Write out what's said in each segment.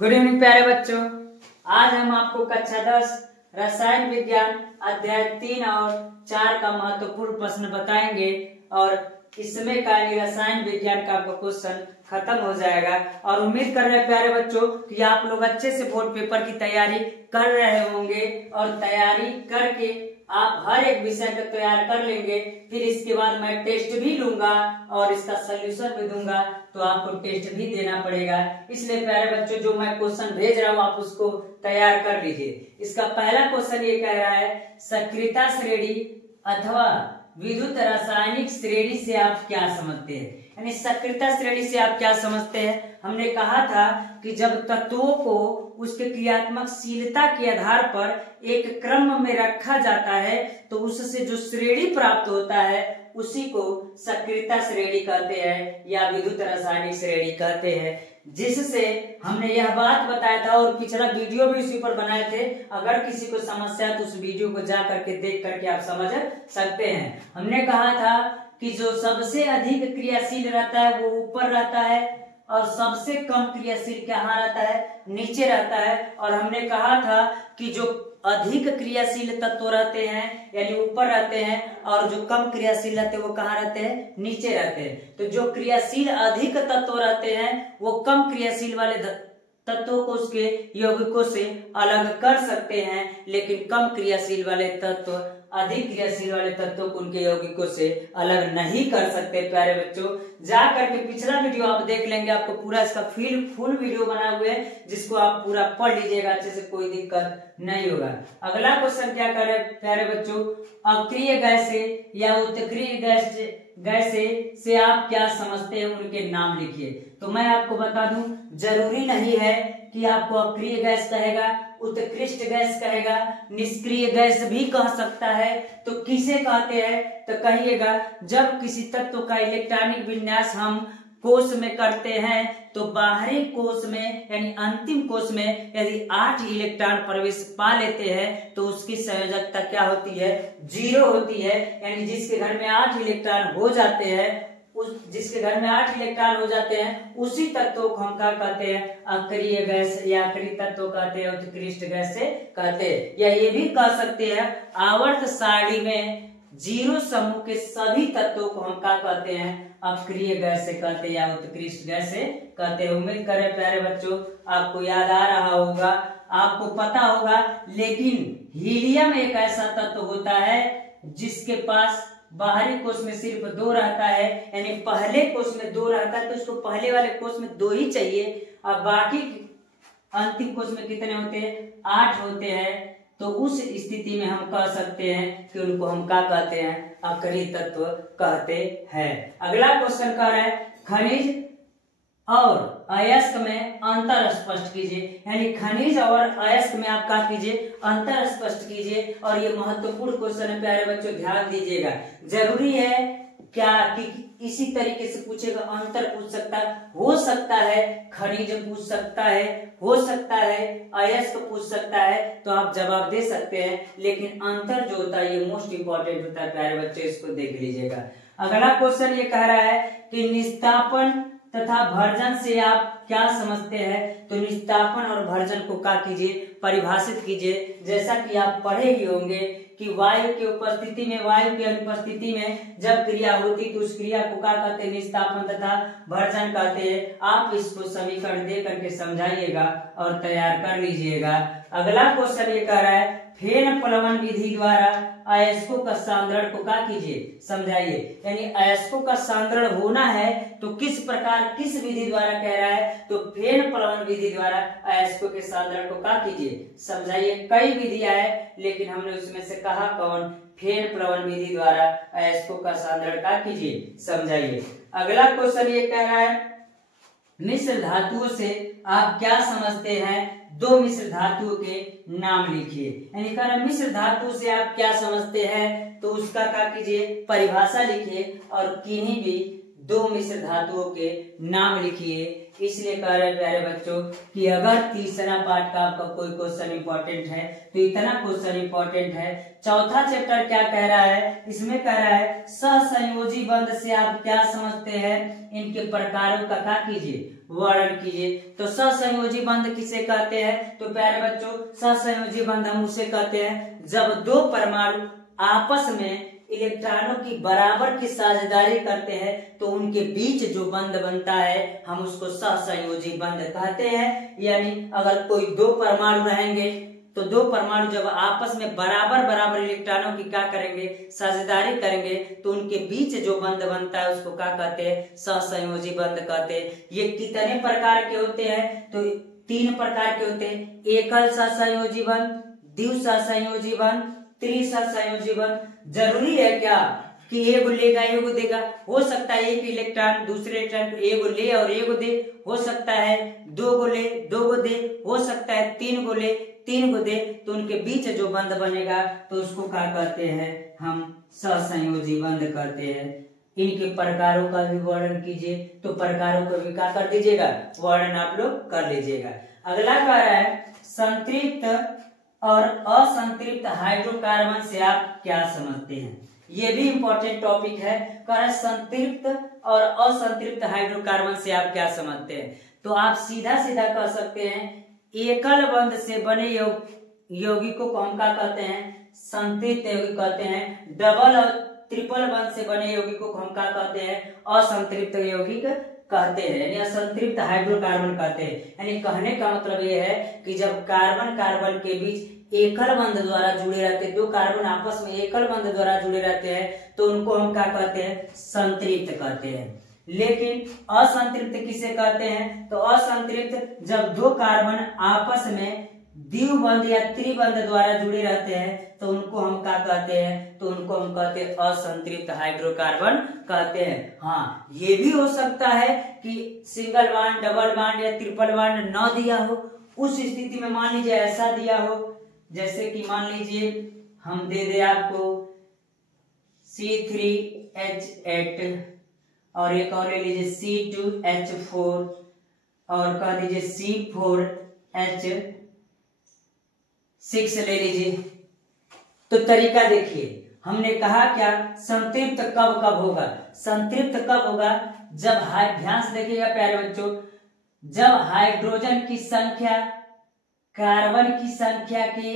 Good evening प्यारे बच्चों। आज हम आपको कक्षा 10 रसायन विज्ञान अध्याय 3 और 4 का महत्वपूर्ण प्रश्न बताएंगे और इसमें का रसायन विज्ञान का आपका क्वेश्चन खत्म हो जाएगा। और उम्मीद कर रहे हैं प्यारे बच्चों कि आप लोग अच्छे से बोर्ड पेपर की तैयारी कर रहे होंगे और तैयारी करके आप हर एक विषय को तैयार कर लेंगे। फिर इसके बाद मैं टेस्ट भी लूंगा और इसका सोल्यूशन भी दूंगा, तो आपको टेस्ट भी देना पड़ेगा। इसलिए प्यारे बच्चों, जो मैं क्वेश्चन भेज रहा हूँ आप उसको तैयार कर लीजिए। इसका पहला क्वेश्चन ये कह रहा है, सक्रियता श्रेणी अथवा विद्युत रासायनिक श्रेणी से आप क्या समझते हैं। यानी सक्रियता श्रेणी से आप क्या समझते हैं। हमने कहा था कि जब तत्वों को उसके क्रियात्मकशीलता के आधार पर एक क्रम में रखा जाता है तो उससे जो श्रेणी प्राप्त होता है उसी को सक्रियता श्रेणी कहते हैं या विद्युत रासायनिक श्रेणी कहते हैं। जिससे हमने यह बात बताया था और पिछला वीडियो भी उसी पर बनाए थे। अगर किसी को समस्या है तो उस वीडियो को जा करके देख करके आप समझ सकते हैं। हमने कहा था कि जो सबसे अधिक क्रियाशील रहता है वो ऊपर रहता है और सबसे कम क्रियाशील कहाँ रहता है, नीचे रहता है। और हमने कहा था कि जो अधिक क्रियाशील तत्व रहते हैं यानी ऊपर रहते हैं और जो कम क्रियाशील रहते हैं वो कहाँ रहते हैं, नीचे रहते हैं। तो जो क्रियाशील अधिक तत्व रहते हैं वो कम क्रियाशील वाले तत्वों को उसके यौगिकों से अलग कर सकते हैं, लेकिन कम क्रियाशील वाले तत्व अधिक क्रियाशील वाले तत्वों को उनके यौगिकों से अलग नहीं कर सकते। प्यारे बच्चों, जा करके पिछला वीडियो आप देख लेंगे, आपको पूरा इसका फुल वीडियो बना हुए है जिसको आप पूरा पढ़ लीजिएगा अच्छे से, कोई दिक्कत नहीं होगा। अगला क्वेश्चन क्या करे प्यारे बच्चों, अक्रिय गैस या उत्क्रिय गैस से आप क्या समझते हैं, उनके नाम लिखिए। तो मैं आपको बता दूं, जरूरी नहीं है कि आपको अक्रिय गैस कहेगा, उत्कृष्ट गैस कहेगा, निष्क्रिय गैस भी कह सकता है। तो किसे कहते हैं तो कहिएगा, जब किसी तत्व का इलेक्ट्रॉनिक विन्यास हम कोश में करते हैं तो बाहरी कोश में यानी अंतिम कोश में यदि 8 इलेक्ट्रॉन प्रवेश पा लेते हैं तो उसकी संयोजकता क्या होती है, 0 होती है। यानी जिसके घर में 8 इलेक्ट्रॉन हो जाते हैं जिसके घर में 8 इलेक्ट्रॉन हो जाते हैं उसी तत्व को हम क्या कहते हैं, अक्रिय गैस या अक्रिय तत्व कहते हैं, उत्कृष्ट गैस से कहते हैं। या ये भी कह सकते हैं आवर्त सारणी में 0 समूह के सभी तत्वों को हम क्या कहते हैं, अक्रिय गैस से कहते हैं या उत्कृष्ट गैस से कहते हैं। उम्मीद करें प्यारे बच्चों आपको याद आ रहा होगा, आपको पता होगा। लेकिन हीलियम एक ऐसा तत्व होता है जिसके पास बाहरी कोश में सिर्फ 2 रहता है, यानी पहले कोश में 2 रहता है तो इसको पहले वाले कोश में 2 ही चाहिए और बाकी अंतिम कोश में कितने होते हैं, 8 होते हैं। तो उस स्थिति में हम कह सकते हैं कि उनको हम क्या कहते हैं, अक्रिय तत्व कहते हैं। अगला क्वेश्चन कह रहा है, खनिज और अयस्क में अंतर स्पष्ट कीजिए। यानी खनिज और अयस्क में आप क्या कीजिए, अंतर स्पष्ट कीजिए। और ये महत्वपूर्ण क्वेश्चन है प्यारे बच्चों, ध्यान दीजिएगा। जरूरी है क्या कि इसी तरीके से पूछेगा, अंतर पूछ सकता है, हो सकता है खनिज पूछ सकता है, हो सकता है अयस्क पूछ सकता है, तो आप जवाब दे सकते हैं। लेकिन अंतर जो होता है ये मोस्ट इंपॉर्टेंट होता है प्यारे बच्चों, इसको देख लीजिएगा। अगला क्वेश्चन ये कह रहा है कि निस्तापन तथा भर्जन से आप क्या समझते हैं। तो निस्तापन और भर्जन को क्या कीजिए, परिभाषित कीजिए। जैसा कि आप पढ़े ही होंगे कि वायु की उपस्थिति में, वायु की अनुपस्थिति में जब क्रिया होती तो उस क्रिया को क्या कहते हैं, निस्तापन तथा भर्जन कहते हैं। आप इसको समीकरण दे करके समझाइएगा और तैयार कर लीजिएगा। अगला क्वेश्चन ये कह रहा है, फेन प्लवन विधि द्वारा अयस्कों का सांद्रण को क्या कीजिए, समझाइए। यानी अयस्कों का सांद्रण होना है तो किस प्रकार, किस विधि द्वारा कह रहा है, तो फेन प्लवन विधि द्वारा अयस्कों के सांद्रण को क्या कीजिए, समझाइए। कई विधियां है लेकिन हमने उसमें से कहा कौन, फेन प्लवन विधि द्वारा अयस्कों का सांद्रण क्या कीजिए, समझाइए। अगला क्वेश्चन ये कह रहा है, मिश्र धातुओं से आप क्या समझते हैं, 2 मिश्र धातुओं के नाम लिखिए। यानी कह रहा मिश्र धातु से आप क्या समझते हैं, तो उसका क्या कीजिए, परिभाषा लिखिए और किन्हीं भी 2 मिश्र धातुओं के नाम लिखिए। इसलिए कह रहे प्यारे बच्चों कि अगर तीसरा पार्ट का आपका कोई क्वेश्चन इंपॉर्टेंट है तो इतना क्वेश्चन इंपॉर्टेंट है। चौथा चैप्टर क्या कह रहा है, इसमें कह रहा है सहसंयोजी बंध से आप क्या समझते हैं, इनके प्रकारों का क्या कीजिए, वर्णन कीजिए। तो सहसंयोजी बंध किसे कहते हैं? तो प्यारे बच्चों, सहसंयोजी बंध हम उसे कहते हैं जब दो परमाणु आपस में इलेक्ट्रॉनों की बराबर की साझेदारी करते हैं तो उनके बीच जो बंध बनता है हम उसको सहसंयोजी बंध कहते हैं। यानी अगर कोई दो परमाणु रहेंगे तो दो परमाणु जब आपस में बराबर बराबर इलेक्ट्रॉनों की क्या करेंगे, साझेदारी करेंगे, तो उनके बीच जो बंध बनता है उसको क्या कहते हैं? सहसंयोजी बंध कहते हैं। ये कितने प्रकार के होते हैं? तो 3 प्रकार के होते हैं। एकल सहसंयोजी बंध, द्विसहसंयोजी बंध, त्रिसहसंयोजी बंध। जरूरी है क्या कि एगो लेगा एगो देगा? हो सकता है एक इलेक्ट्रॉन दूसरे इलेक्ट्रॉन को एगो ले और एगो दे, हो सकता है 2 गो ले 2 गो दे, हो सकता है 3 गो ले 3 गो दे। तो उनके बीच जो बंध बनेगा तो उसको क्या कहते हैं? हम सहसंयोजी बंध कहते हैं। इनके प्रकारों का भी वर्णन कीजिए। तो प्रकारों को भी क्या कर दीजिएगा? वर्णन आप लोग कर लीजिएगा। अगला कह रहा है संतृप्त और असंतृप्त हाइड्रोकार्बन से आप क्या समझते हैं? ये भी इंपॉर्टेंट टॉपिक है। कह संतृप्त और असंतृप्त हाइड्रोकार्बन से आप क्या समझते हैं? तो आप सीधा सीधा कह सकते हैं एकल बंध से बने यौगिकों को हम क्या कहते हैं? संतृप्त यौगिक कहते हैं। डबल और ट्रिपल बंध से बने यौगिकों को हम क्या कहते हैं? असंतृप्त यौगिक कहते हैं, यानी असंतृप्त हाइड्रोकार्बन कहते हैं। यानी कहने का मतलब यह है कि जब कार्बन कार्बन के बीच एकल बंध द्वारा जुड़े रहते हैं, दो कार्बन आपस में एकल बंध द्वारा जुड़े रहते हैं तो उनको हम क्या कहते हैं? संतृप्त कहते हैं। लेकिन असंतृप्त किसे कहते हैं? तो असंतृप्त जब दो कार्बन आपस में द्विबंध या त्रिबंध द्वारा जुड़े रहते हैं तो उनको हम क्या कहते हैं? तो उनको हम कहते हैं असंतृप्त हाइड्रोकार्बन कहते हैं। हाँ, ये भी हो सकता है कि सिंगल बॉन्ड, डबल बॉन्ड या ट्रिपल बॉन्ड न दिया हो। उस स्थिति में मान लीजिए ऐसा दिया हो, जैसे कि मान लीजिए हम दे दे आपको C3H8 और एक और ले लीजिए C2H4 और कह दीजिए C4H6 ले लीजिए। तो तरीका देखिए, हमने कहा क्या? संतृप्त कब कब होगा? संतृप्त कब होगा? जब ध्यान से देखिएगा प्यारे बच्चों, जब हाइड्रोजन की संख्या कार्बन की संख्या के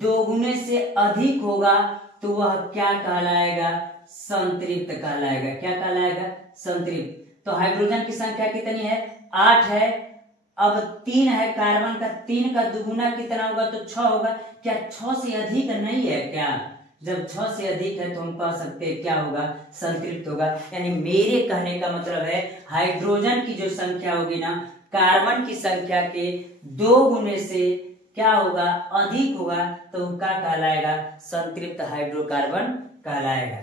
दोगुने से अधिक होगा तो वह क्या कहलाएगा? संतृप्त कहलाएगा। क्या कहलाएगा? संतृप्त। तो हाइड्रोजन की संख्या कितनी है? 8 है। अब 3 है कार्बन का, 3 का दुगुना कितना होगा? तो 6 होगा। क्या 6 से अधिक नहीं है क्या? जब 6 से अधिक है तो हम कह सकते हैं क्या होगा? संतृप्त होगा। यानी मेरे कहने का मतलब है हाइड्रोजन की जो संख्या होगी ना, कार्बन की संख्या के 2 गुने से क्या होगा? अधिक होगा तो क्या कहलाएगा? संतृप्त हाइड्रोकार्बन कहलाएगा।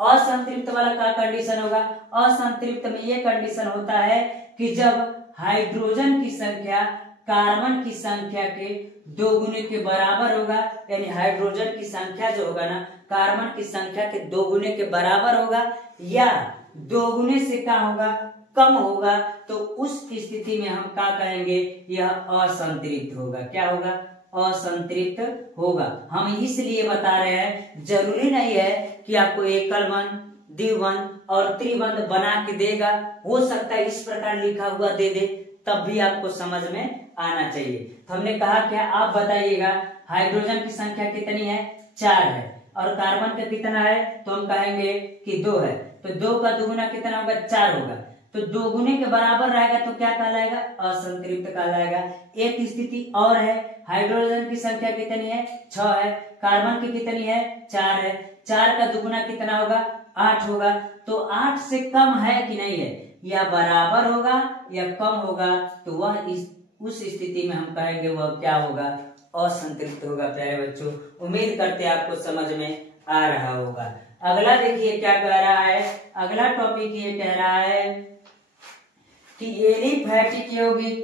असंतृप्त वाला क्या कंडीशन होगा? असंतृप्त में ये कंडीशन होता है कि जब हाइड्रोजन की संख्या कार्बन की संख्या के 2 गुने के बराबर होगा, यानी हाइड्रोजन की संख्या जो होगा ना कार्बन की संख्या के 2 गुने के बराबर होगा या 2 गुने से क्या होगा? कम होगा, तो उस स्थिति में हम क्या कहेंगे? यह असंतृप्त होगा। क्या होगा? असंतृप्त होगा। हम इसलिए बता रहे हैं, जरूरी नहीं है कि आपको एकल बंध, द्विबंध और त्रिबंध बना के देगा। हो सकता है इस प्रकार लिखा हुआ दे दे, तब भी आपको समझ में आना चाहिए। तो हमने कहा क्या? आप बताइएगा हाइड्रोजन की संख्या कितनी है? 4 है और कार्बन का कितना है? तो हम कहेंगे कि 2 है। तो 2 का दुगुना कितना होगा? 4 होगा। तो 2 गुने के बराबर रहेगा तो क्या कहलाएगा? असंतृप्त कहलाएगा। एक स्थिति और है, हाइड्रोजन की संख्या कितनी है? 6 है। कार्बन की कितनी है? 4 है। 4 का दुगुना कितना होगा? 8 होगा। तो 8 से कम है कि नहीं है? या बराबर होगा या कम होगा, तो वह उस स्थिति में हम कहेंगे वह क्या होगा? असंतृप्त होगा। प्यारे बच्चों, उम्मीद करते हैं आपको समझ में आ रहा होगा। अगला देखिए क्या कह रहा है। अगला टॉपिक ये कह रहा है कि एलिफैटिक यौगिक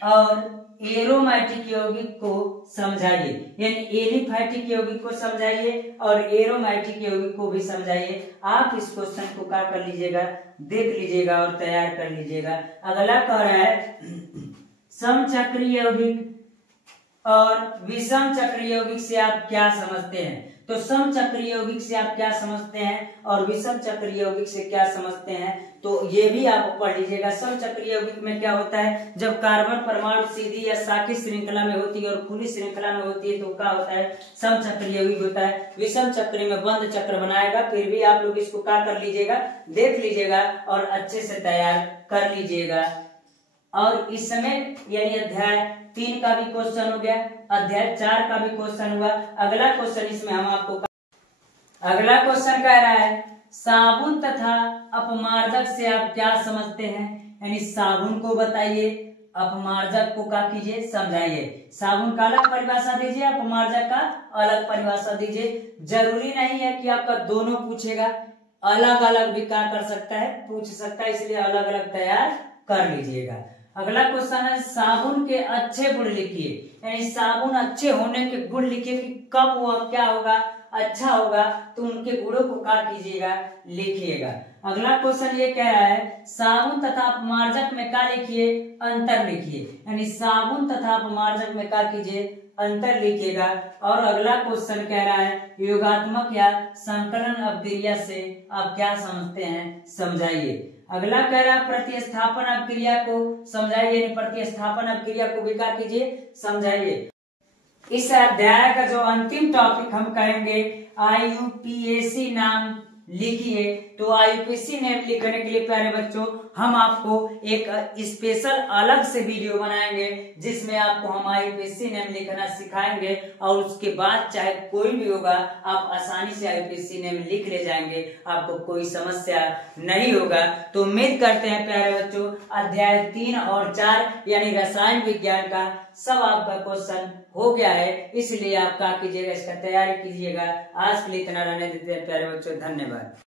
और एरोमेटिक यौगिक को समझाइए। यानी एलिफैटिक यौगिक को समझाइए और एरोमेटिक यौगिक को भी समझाइए। आप इस क्वेश्चन को क्या कर लीजिएगा? देख लीजिएगा और तैयार कर लीजिएगा। अगला कह रहा है समचक्रीय यौगिक और विषम चक्रीय यौगिक से आप क्या समझते हैं? तो समचक्रीय यौगिक से आप क्या समझते हैं और विषम चक्रीय यौगिक से क्या समझते हैं? तो ये भी आप पढ़ लीजिएगा। समचक्रीय यौगिक में क्या होता है, जब कार्बन परमाणु सीधी या शाखी श्रृंखला में होती है और खुली श्रृंखला में होती है तो क्या होता है, समचक्रीय यौगिक होता है। विषम चक्र में बंद चक्र बनाएगा। फिर भी आप लोग इसको क्या कर लीजिएगा, देख लीजिएगा और अच्छे से तैयार कर लीजिएगा। और इस समय यानी अध्याय 3 का भी क्वेश्चन हो गया, अध्याय 4 का भी क्वेश्चन हुआ। अगला क्वेश्चन इसमें हम आपको, अगला क्वेश्चन कह रहा है साबुन तथा अपमार्जक से आप क्या समझते हैं, यानी साबुन को बताइए, अपमार्जक को क्या कीजिए, समझाइए। साबुन का अलग परिभाषा दीजिए, अपमार्जक का अलग परिभाषा दीजिए। जरूरी नहीं है कि आपका दोनों पूछेगा, अलग अलग भी क्या कर सकता है, पूछ सकता है, इसलिए अलग अलग तैयार कर लीजिएगा। अगला क्वेश्चन है साबुन के अच्छे गुण लिखिए, यानी साबुन अच्छे होने के गुण लिखिए कि कब वो क्या होगा, अच्छा होगा, तो उनके गुणों को क्या कीजिएगा, लिखिएगा। अगला क्वेश्चन ये कह रहा है साबुन तथा अपमार्जक में क्या लिखिए, अंतर लिखिए, यानी साबुन तथा अपमार्जक में क्या कीजिए, अंतर लिखिएगा। और अगला क्वेश्चन कह रहा है योगात्मक या संकलन अपक्रिया से आप क्या समझते हैं, समझाइए। अगला कह रहा है प्रतिस्थापन अपक्रिया को समझाइए, प्रतिस्थापन अपक्रिया को भी क्या कीजिए, समझाइए। इस अध्याय का जो अंतिम टॉपिक हम कहेंगे IUPAC नाम लिखिए। तो IUPAC नाम लिखने के लिए प्यारे बच्चों हम आपको एक स्पेशल अलग से वीडियो बनाएंगे जिसमें आपको हम IUPAC नाम लिखना सिखाएंगे और उसके बाद चाहे कोई भी होगा आप आसानी से IUPAC नाम लिख ले जाएंगे, आपको कोई समस्या नहीं होगा। तो उम्मीद करते हैं प्यारे बच्चों अध्याय 3 और 4 यानी रसायन विज्ञान का सब आपका क्वेश्चन हो गया है, इसलिए आप क्या कीजिएगा, इसका तैयारी कीजिएगा। आज के लिए इतना रहने देते हैं प्यारे बच्चों, धन्यवाद।